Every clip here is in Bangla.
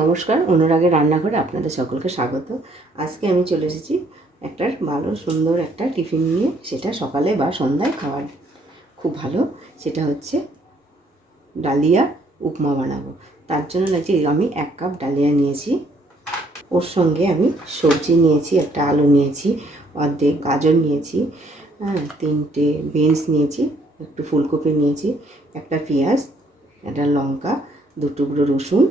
নমস্কার, অনুরাগের রান্নাঘরে আপনাদের সকলকে স্বাগত। আজকে আমি চলে এসেছি একটা ভালো সুন্দর একটা টিফিন নিয়ে, সেটা সকালে বা সন্ধ্যায় খাওয়ার। খুব ভালো, সেটা হচ্ছে ডালিয়া উপমা বানাবো। তার জন্য লাগছে আমি এক কাপ ডালিয়া নিয়েছি। ওর সঙ্গে আমি সবজি নিয়েছি, একটা আলু নিয়েছি, অর্ধেক গাজর নিয়েছি হ্যাঁ তিনটে বিনস নিয়েছি, একটু ফুলকপি নিয়েছি, একটা পেঁয়াজ, একটা লঙ্কা দু টুকরো রসুন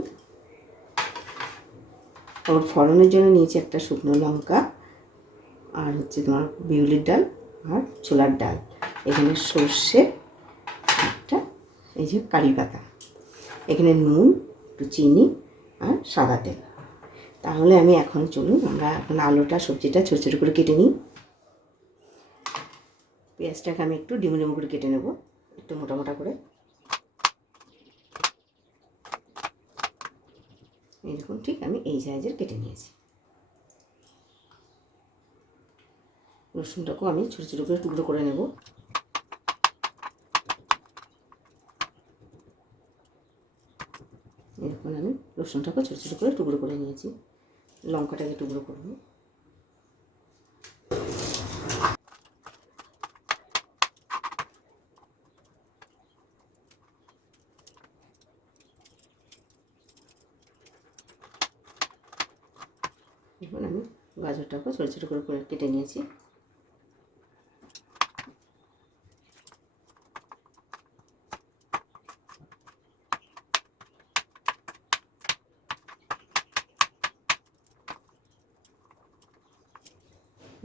ওর ফড়নের জন্য নিয়েছি একটা শুকনো লঙ্কা আর হচ্ছে তোমার বিউলির ডাল আর ছোলার ডাল। এখানে সর্ষে, একটা এই যে কারি পাতা। এখানে নুন, একটু চিনি আর সাদা তেল। তাহলে আমি এখন চলুন, আমরা এখন আলুটা, সবজিটা ছোটো ছোটো করে কেটে নিই। পেঁয়াজটাকে আমি একটু ডিমু ডিমু করে কেটে নেব, একটু মোটা মোটা করে। এই দেখুন, ঠিক আমি এই সাইজের কেটে নিয়েছি। রসুনটাকেও আমি ছোটো ছোটো করে টুকরো করে নেব। এরকম আমি রসুনটাকে ছোটো ছোটো করে টুকরো করে নিয়েছি। লঙ্কাটাকে টুকরো করব এখন আমি গাজরটাকে ছোটো ছোটো করে করে কেটে নিয়েছি।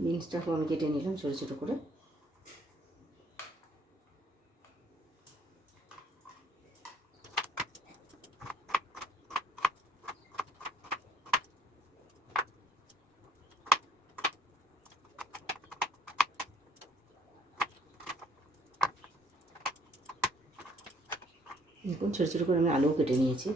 বিনসটাকে আমি কেটে নিলাম ছোটো ছোটো করে। দেখুন, ছোটো ছোটো করে আমি আলুও কেটে নিয়েছি।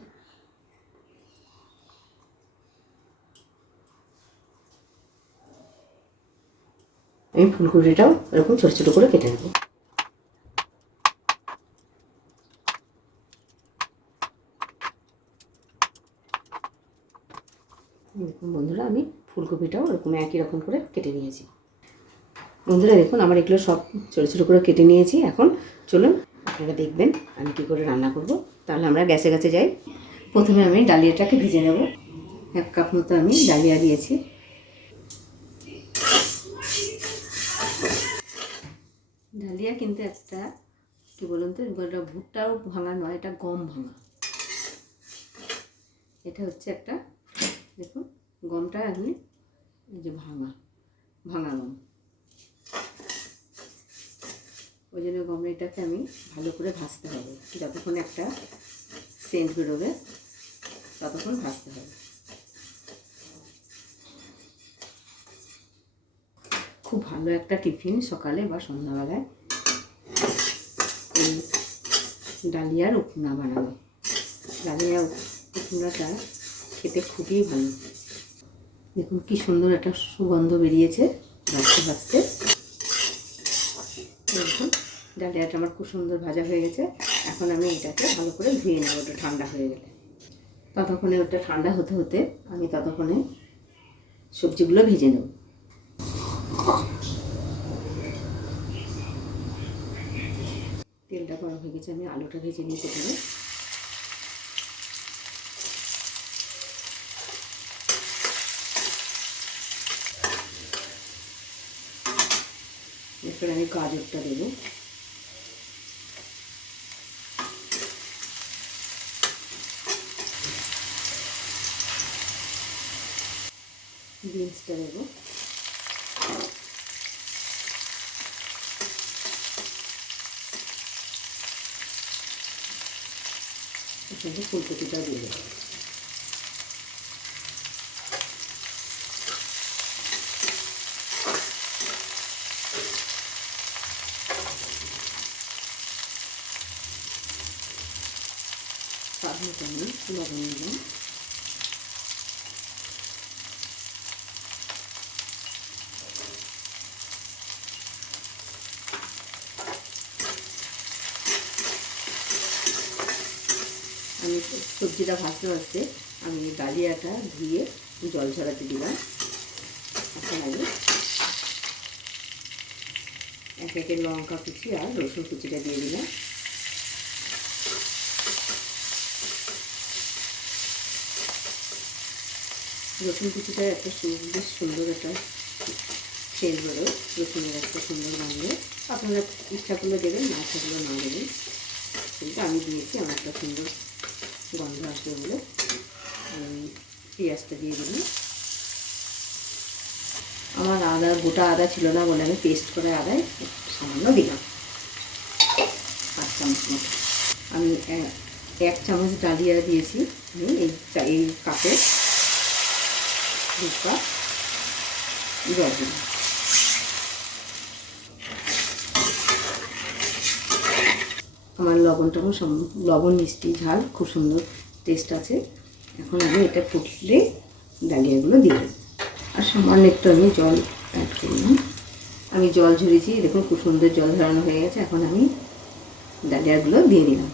আমি ফুলকপিটাও এরকম ছোটো ছোটো করে কেটে নেব। বন্ধুরা, আমি ফুলকপিটাও এরকম একই রকম করে কেটে নিয়েছি। বন্ধুরা, দেখুন, আমার এগুলো সব ছোটো ছোটো করে কেটে নিয়েছি। এখন চলুন আপনারা দেখবেন আমি কী করে রান্না করব। তাহলে আমরা গ্যাসে গ্যাসে যাই। প্রথমে আমি ডালিয়াটাকে ভেজে নেব। এক কাপ মতো আমি ডালিয়া দিয়েছি। ডালিয়া কিন্তু একটা, কী বলুন তো, এটা ভুট্টাও ভাঙা নয়, এটা গম ভাঙা। এটা হচ্ছে একটা, দেখুন, গমটা এই যে ভাঙা ভাঙা গম। ওই জন্য গমেটাকে আমি ভালো করে ভাজতে হবে। যতক্ষণ একটা সেন্ট বেরোবে, ততক্ষণ ভাজতে হবে। খুব ভালো একটা টিফিন সকালে বা সন্ধ্যাবেলায় এই ডালিয়ার উপনা বানানো। ডালিয়া উপনাটা খেতে খুবই ভালো। দেখুন কি সুন্দর একটা সুগন্ধ বেরিয়েছে ভাজতে ভাজতে। দেখুন। ডালিয়াটা আমার খুব সুন্দর ভাজা হয়ে গেছে। এখন আমি এটাকে ভালো করে ধুয়ে নেব, ওটা ঠান্ডা হয়ে গেলে। ততক্ষণে ওটা ঠান্ডা হতে হতে আমি ততক্ষণে সবজিগুলো ভেজে নেব। তেলটা গরম হয়ে গেছে, আমি আলুটা ভেজে নিয়ে প্রথমে এরপরে আমি গাজরটা দেবো। বিনসটা দেবো এখানে ফুলকপিটা দিয়ে দেবো। লবণ দিলাম। আমি সবজিটা ভাজতে ভাজতে আমি ডালিয়াটা ধুয়ে জল ঝরাতে দিলাম। এখন এক একের লঙ্কা কুচি আর রসুন কুচিটা দিয়ে দিলাম। রসুন কুচিটা একটা বেশ সুন্দর একটা সেল বেরো রসুনের একটা সুন্দর গন্ধ আপনারা ইচ্ছা করলে দেবেন, না করলে না দেবেন। কিন্তু আমি দিয়েছি আমার একটা সুন্দর গন্ধ আসবে বলে আমি পেঁয়াজটা দিয়ে দিলাম। আমার আদা, গোটা আদা ছিল না বলে আমি পেস্ট করে আদায় সামান্য দিলাম। পাঁচ চামচ মতো। আমি এক চামচ ডালিয়া দিয়েছি। আমি এই এই কাপে দু কাপ জল দিলাম আমার লবণটা খুব সম- লবণ, মিষ্টি, ঝাল, খুব সুন্দর টেস্ট আছে। এখন আমি এটা ফুটলে ডালিয়াগুলো দিয়ে দেবো। আর সামান্য একটু আমি জল অ্যাড করলাম আমি জল ঝরিয়েছি দেখুন খুব সুন্দর জল ঝরানো হয়ে গেছে। এখন আমি ডালিয়াগুলো দিয়ে দিলাম।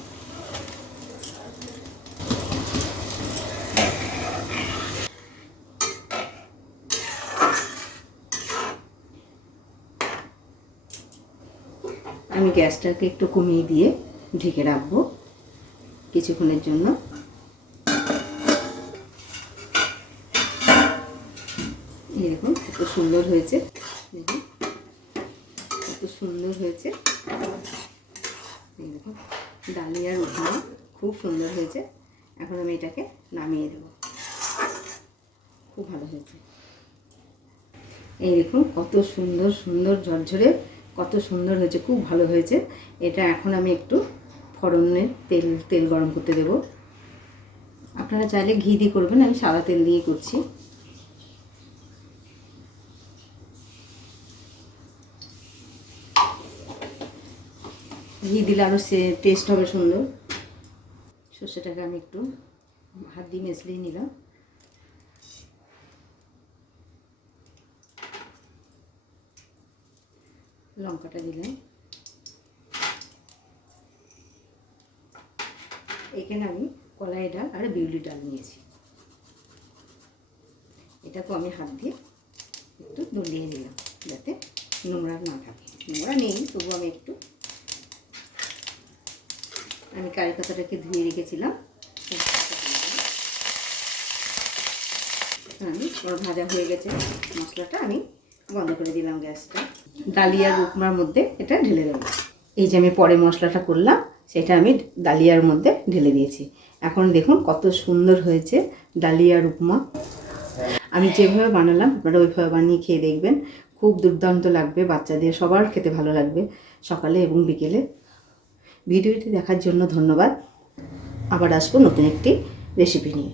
আমি গ্যাসটাকে একটু কমিয়ে দিয়ে ঢেকে রাখব কিছুক্ষণের জন্য। দেখুন, কত সুন্দর হয়েছে। দেখুন, কত সুন্দর হয়েছে। দেখুন, ডালিয়ার উপমা খুব সুন্দর হয়েছে। এখন আমি এটাকে নামিয়ে দেব। খুব ভালো হয়েছে। এই দেখুন, কত সুন্দর সুন্দর ঝরঝরে, কত সুন্দর হয়েছে, খুব ভালো হয়েছে। এটা এখন আমি একটু ফড়নের তেল তেল গরম করতে দেব। আপনারা চাইলে ঘি দিয়ে করবেন, আমি সাদা তেল দিয়ে করছি। ঘি দিলে আরও সে টেস্ট হবে সুন্দর। সর্ষেটাকে আমি একটু হাত দিয়ে মেসলিয়ে নিলাম। লঙ্কাটা দিলাম। এখানে আমি কলাই ডাল আর বিউলি ডাল নিয়েছি। এটাকেও আমি হাত দিয়ে একটু দলিয়ে নিলাম যাতে নোংরা না থাকে। নোংরা নেই তবু আমি একটু আমি কারি পাতাটাকে ধুয়ে রেখেছিলাম। আমি ওর ভাজা হয়ে গেছে। মশলাটা আমি বন্ধ করে দিলাম গ্যাসটা। ডালিয়ার উপমার মধ্যে এটা ঢেলে দেবো। এই যে আমি পরে মশলাটা করলাম। সেটা আমি ডালিয়ার মধ্যে ঢেলে দিয়েছি। এখন দেখুন কত সুন্দর হয়েছে ডালিয়ার উপমা আমি যেভাবে বানালাম, আপনারা ওইভাবে বানিয়ে খেয়ে দেখবেন। খুব দুর্দান্ত লাগবে, বাচ্চাদের সবার খেতে ভালো লাগবে সকালে এবং বিকেলে। ভিডিওটি দেখার জন্য ধন্যবাদ। আবার আসব নতুন একটি রেসিপি নিয়ে।